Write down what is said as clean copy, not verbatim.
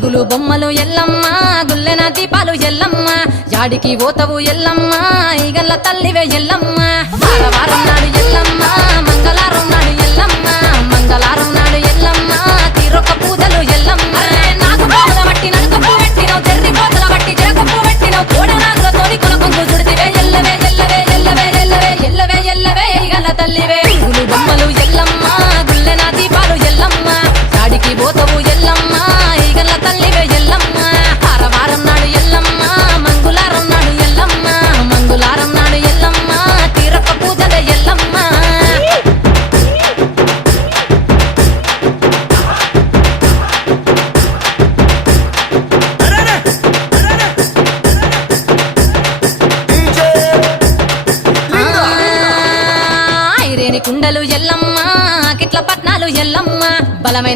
పురుగులు బొమ్మలు ఎల్లమ్మ గుల్లెన దీపాలు ఎల్లమ్మ యాడికి పోతవు ఎల్లమ్మ ఈగల్ల తల్లివే ఎల్లమ్మ వారం నాడు ఎల్లమ్మ మంగళవారం నాడు ఎల్లమ్మ మంగళవారం నాడు ఎల్లమ్మ తీరొక్క పూజలు ఎల్లమ్మ నాకు పోతల బట్టి నడుకప్పు పెట్టినవు తెర్రి పోతల బట్టి జరకప్పు పెట్టినవు కోడ నాగులతోని కొనకొంగు చుడితివే ఎల్లవే ఎల్లవే ఎల్లవే ఎల్లవే ఎల్లవే ఎల్లవే ఈగల్ల తల్లివే పురుగులు బొమ్మలు ఎల్లమ్మ గుల్లెన దీపాలు ఎల్లమ్మ యాడికి పోతవు ఎల్లమ్మ ఈగల్ల తల్లివే ఎల్లమ్మ వారం నాడు ఎల్లమ్మ మంగళవారం నాడు ఎల్లమ్మ మంగళవారం నాడు ఎల్లమ్మ తీరొక్క పూజలే ఎల్లమ్మ ఐరేని కుండలు ఎల్లమ్మ కిట్ల పట్నాలు ఎల్లమ్మ బలమైన